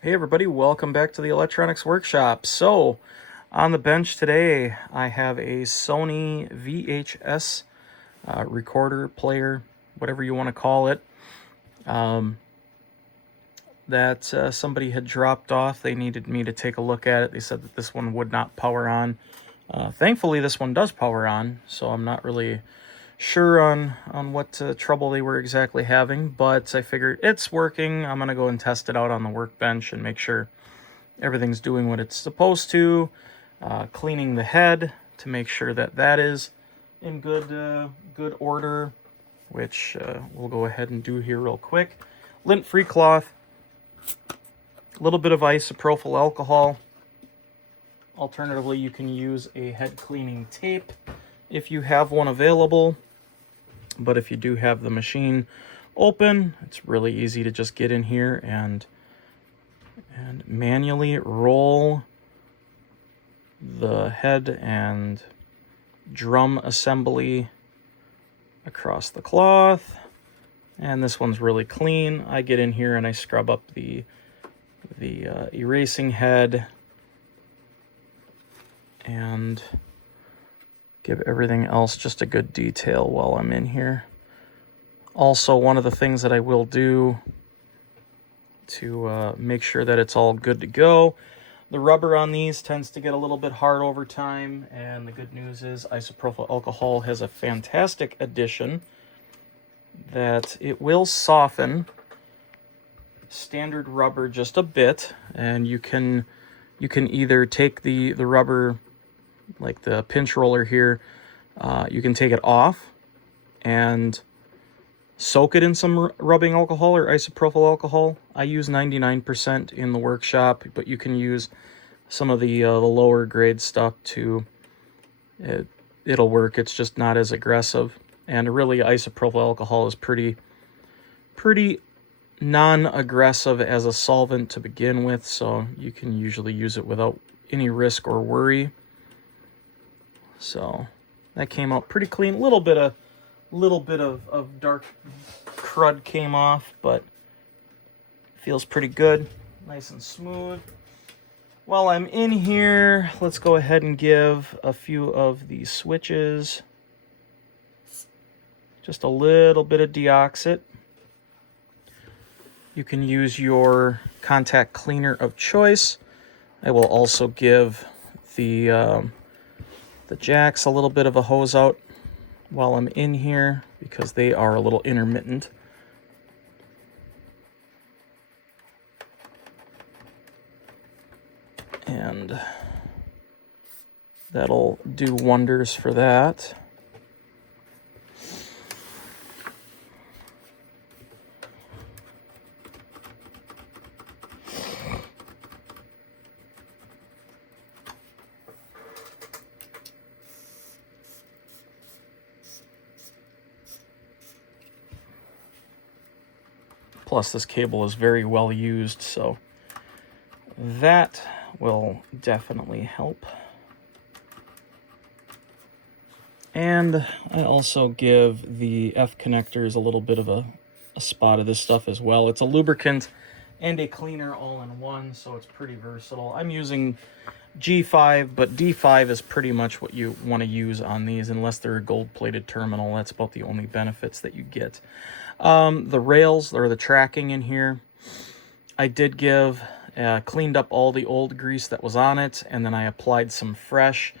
Hey everybody, welcome back to the Electronics Workshop. So, on the bench today, I have a Sony VHS recorder, player, whatever you want to call it, that somebody had dropped off. They needed me to take a look at it. They said that this one would not power on. Thankfully, this one does power on, so I'm not really sure on what trouble they were exactly having, but I figured it's working. I'm going to go and test it out on the workbench and make sure everything's doing what it's supposed to. Cleaning the head to make sure that that is in good order, which we'll go ahead and do here real quick. Lint-free cloth, a little bit of isopropyl alcohol. Alternatively, you can use a head cleaning tape if you have one available. But if you do have the machine open, it's really easy to just get in here and manually roll the head and drum assembly across the cloth. And this one's really clean. I get in here and I scrub up the erasing head and give everything else just a good detail while I'm in here. Also, one of the things that I will do to make sure that it's all good to go, the rubber on these tends to get a little bit hard over time, and the good news is isopropyl alcohol has a fantastic addition that it will soften standard rubber just a bit, and you can either take the rubber, like the pinch roller here, you can take it off and soak it in some rubbing alcohol or isopropyl alcohol. I use 99% in the workshop, but you can use some of the lower grade stuff too. It'll work. It's just not as aggressive. And really, isopropyl alcohol is pretty non-aggressive as a solvent to begin with, so you can usually use it without any risk or worry. So that came out pretty clean. A little bit of dark crud came off, but feels pretty good, nice and smooth. While I'm in here, let's go ahead and give a few of the switches just a little bit of deoxit. You can use your contact cleaner of choice. I will also give the jacks a little bit of a hose out while I'm in here because they are a little intermittent. And that'll do wonders for that. Plus, this cable is very well used, so that will definitely help. And I also give the F connectors a little bit of a spot of this stuff as well. It's a lubricant and a cleaner all in one, so it's pretty versatile. I'm using G5, but D5 is pretty much what you want to use on these, unless they're a gold-plated terminal. That's about the only benefits that you get. The rails, or the tracking in here, I did give, cleaned up all the old grease that was on it, and then I applied some fresh.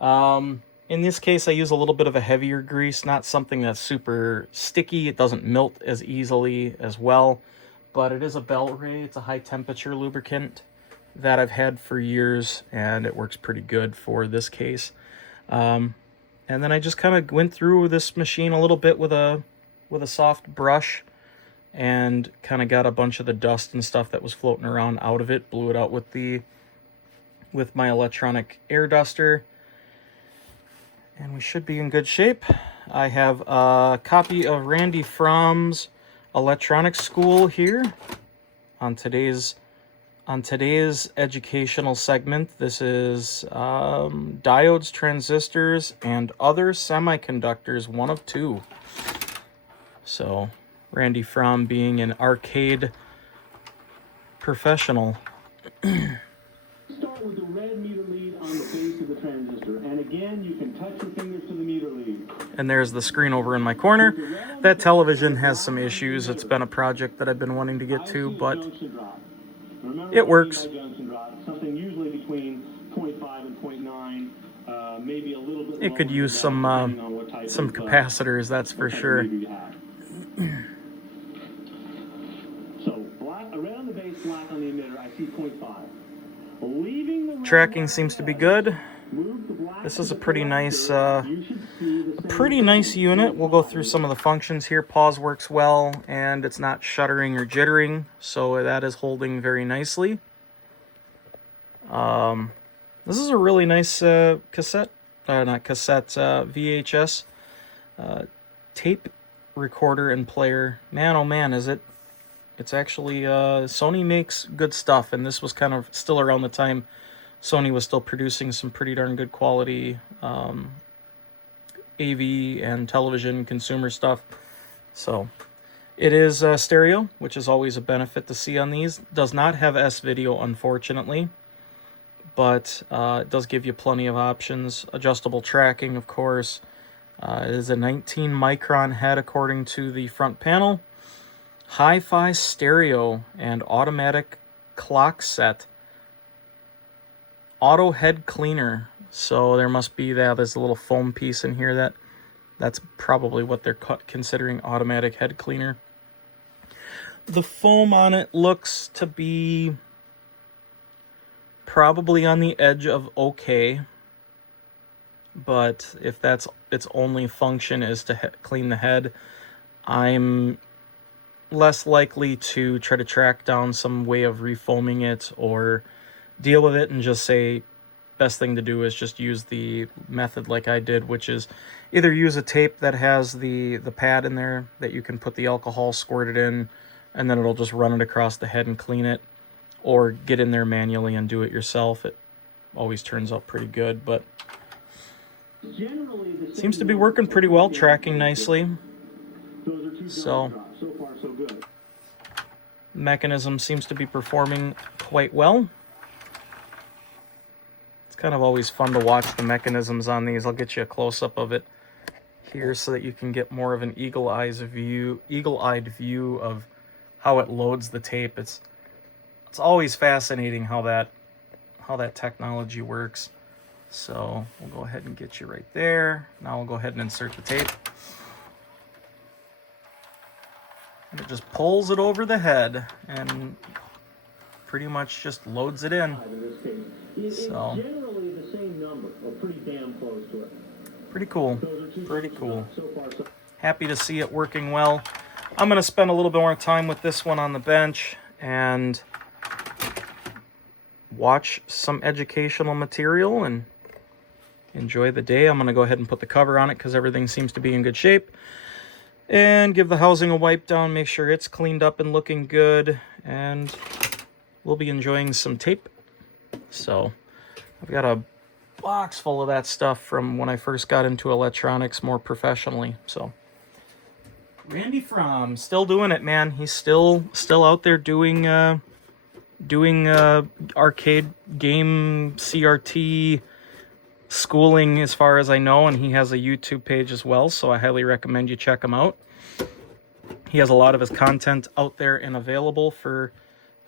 In this case, I use a little bit of a heavier grease, not something that's super sticky. It doesn't melt as easily as well, but it is a Bel-Ray. It's a high-temperature lubricant that I've had for years, and it works pretty good for this case. And then I just kind of went through this machine a little bit with a soft brush and kind of got a bunch of the dust and stuff that was floating around out of it, blew it out with my electronic air duster, and we should be in good shape. I have a copy of Randy Fromm's Electronics School here on today's educational segment. This is diodes, transistors, and other semiconductors, 1 of 2. So Randy Fromm being an arcade professional. Start with the red meter lead on the base of the transistor, and again you can touch your fingers to the meter lead. And there's the screen over in my corner. That television has some issues. It's been a project that I've been wanting to get to, but it works. Something usually between 0.5 and 0.9, maybe a little bit. It could use some capacitors, that's for sure. So black, red on the base, black on the emitter. I see 0.5. Tracking seems to be good. This is a pretty nice unit. We'll go through some of the functions here. Pause works well, and it's not shuddering or jittering, so that is holding very nicely. This is a really nice VHS tape recorder and player. Man, oh man, is it? It's actually, Sony makes good stuff, and this was kind of still around the time Sony was still producing some pretty darn good quality AV and television consumer stuff. So it is stereo, which is always a benefit to see on these. Does not have S-video, unfortunately, but it does give you plenty of options. Adjustable tracking, of course. It is a 19 micron head according to the front panel. Hi-fi stereo and automatic clock set. Auto head cleaner. So there must be that. There's a little foam piece in here that's probably what they're considering automatic head cleaner. The foam on it looks to be probably on the edge of okay. But if that's its only function is to clean the head, I'm less likely to try to track down some way of refoaming it or deal with it and just say best thing to do is just use the method like I did, which is either use a tape that has the pad in there that you can put the alcohol squirted in and then it'll just run it across the head and clean it, or get in there manually and do it yourself. It always turns out pretty good, but seems to be working pretty well, tracking nicely. So mechanism seems to be performing quite well. It's kind of always fun to watch the mechanisms on these. I'll get you a close-up of it here so that you can get more of an eagle-eyed view of how it loads the tape. It's always fascinating how that technology works. So we'll go ahead and get you right there. Now we'll go ahead and insert the tape. And it just pulls it over the head and pretty much just loads it in. So generally the same number, or pretty damn close to it. Pretty cool. Pretty cool. Happy to see it working well. I'm going to spend a little bit more time with this one on the bench and watch some educational material and enjoy the day. I'm going to go ahead and put the cover on it because everything seems to be in good shape. And give the housing a wipe down, make sure it's cleaned up and looking good. And we'll be enjoying some tape. So I've got a box full of that stuff from when I first got into electronics more professionally. So Randy Fromm, still doing it, man. He's still out there doing arcade game CRT schooling as far as I know, and he has a YouTube page as well, so I highly recommend you check him out. He has a lot of his content out there and available for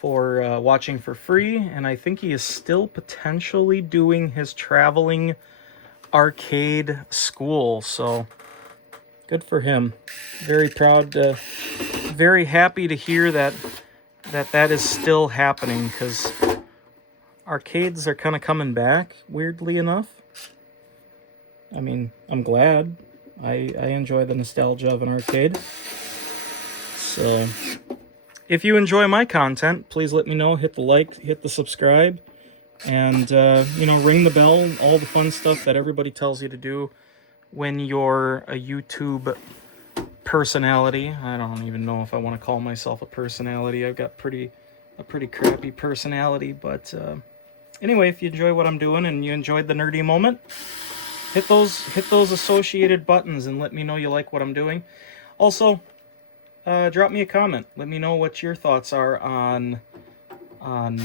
watching for free, and I think he is still potentially doing his traveling arcade school, so good for him. Very proud, very happy to hear that is still happening, because arcades are kind of coming back, weirdly enough. I mean, I'm glad. I enjoy the nostalgia of an arcade. So if you enjoy my content, please let me know. Hit the like, hit the subscribe, and ring the bell, all the fun stuff that everybody tells you to do when you're a YouTube personality. I don't even know if I want to call myself a personality. I've got a pretty crappy personality, but anyway, if you enjoy what I'm doing and you enjoyed the nerdy moment, hit those associated buttons and let me know you like what I'm doing. Also, drop me a comment. Let me know what your thoughts are on on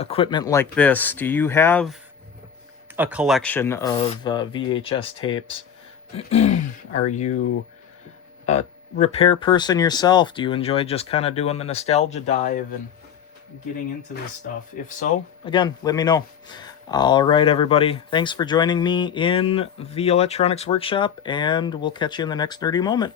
equipment like this. Do you have a collection of VHS tapes? Are you a repair person yourself? Do you enjoy just kind of doing the nostalgia dive and getting into this stuff? If so, again, let me know. All right, everybody. Thanks for joining me in the electronics workshop, and we'll catch you in the next nerdy moment.